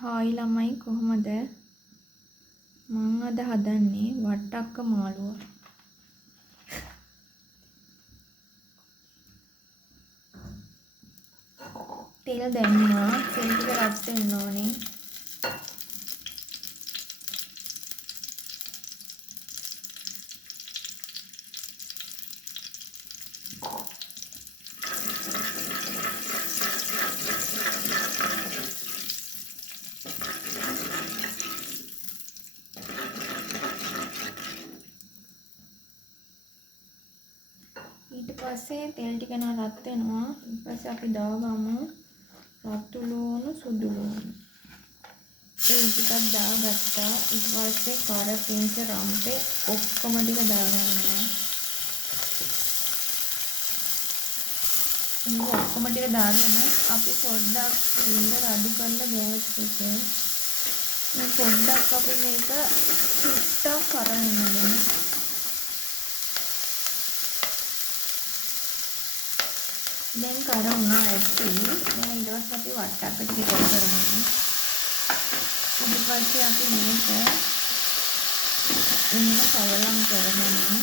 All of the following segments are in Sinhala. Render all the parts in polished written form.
හායි ළමයි කොහමද? මං අද හදන්නේ වට්ටක්ක මාළුව. තෙල් දැම්මා. තෙල් ටික රත් වෙන්න ඕනේ. ඊට පස්සේ තෙල් ටික නා රත් වෙනවා. ඊට පස්සේ අපි දාගමු රතු ලුණු සුදු ලුණු. ඒ ටිකක් දාගත්තා. ඊට පස්සේ කර පිංච රම්පේ ඔක්කොම ටික දාගන්නවා. මේ ඔක්කොම ටික දාගෙන අපි පොඩ්ඩක් ගින්දර අඩු කරලා ගෑස් එකේ මේ පොඩ්ඩක් අපි මේක චුට්ටක් කරන්න ඕනේ. දැන් කර උනා ඇති. දැන් ඊට පස්සේ අපි වට්ටක්ක ටික කරගන්නවා. ඊට පස්සේ අපි මේක ඉන්න කවලම් කරගන්නවා.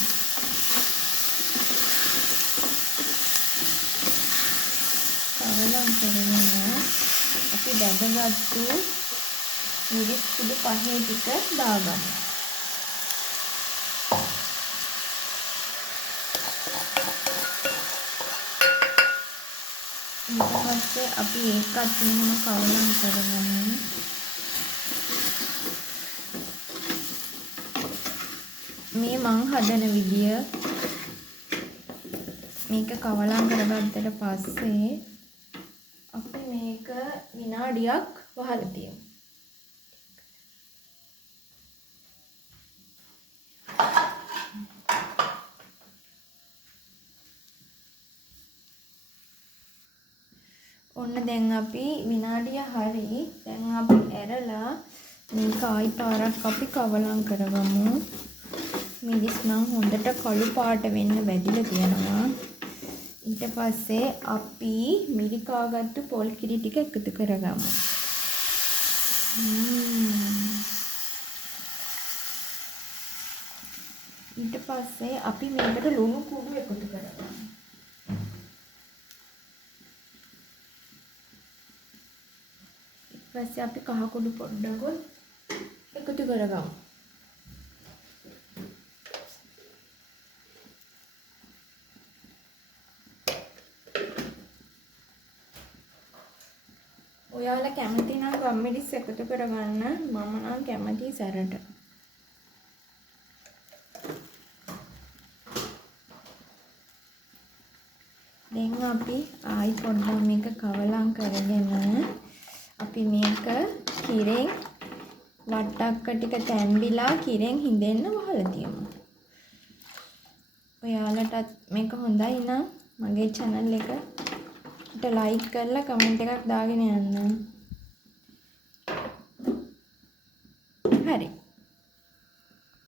කවලම් කරගෙන අපි දැදගත්තු මිරිස් කුඩු පහේ ටික දාගමු. ඊට පස්සේ අපි ඒකත් මෙහෙම කවලම් කරගමු. මේ මං හදන විදිය මේක කවලම් කරගත්තට පස්සේ අපි මේක විනාඩියක් වහලා තියමු. ඔන්න දැන් අපි විනාඩිය හරි. දැන් අපි ඇරලා මේක ආයි පාරක් අපි කවලම් කරගමු. මිරිස් නම් හොඳට කළු පාට වෙන්න වැදිලා තියෙනවා. ඊට පස්සේ අපි මිරිකාගත්තු පොල් කිරි ටික එකතු කරගමු. ඊට පස්සේ අපි මේකට ලුණු කුඩු එකතු කරගමු. ඊට පස්සේ අපි කහ කුඩු පොඩ්ඩකුත් එකතු කරගමු. ඔයාලා කැමති නම් ගම්මිරිස් එකතු කරගන්න. මම නම් කැමති සැරට. දැන් අපි ආයි පොඩ්ඩක් මේක කවලම් කරගෙන අපි මේක කිරෙන් වට්ටක්ක ටික තැම්බිලා කිරෙන් හිඳෙන්න වහලා තියමු. ඔයාලටත් මේක හොඳයි නම් මගේ channel එකට ලයික් කරලා කමෙන්ට් එකක් දාගෙන යන්න.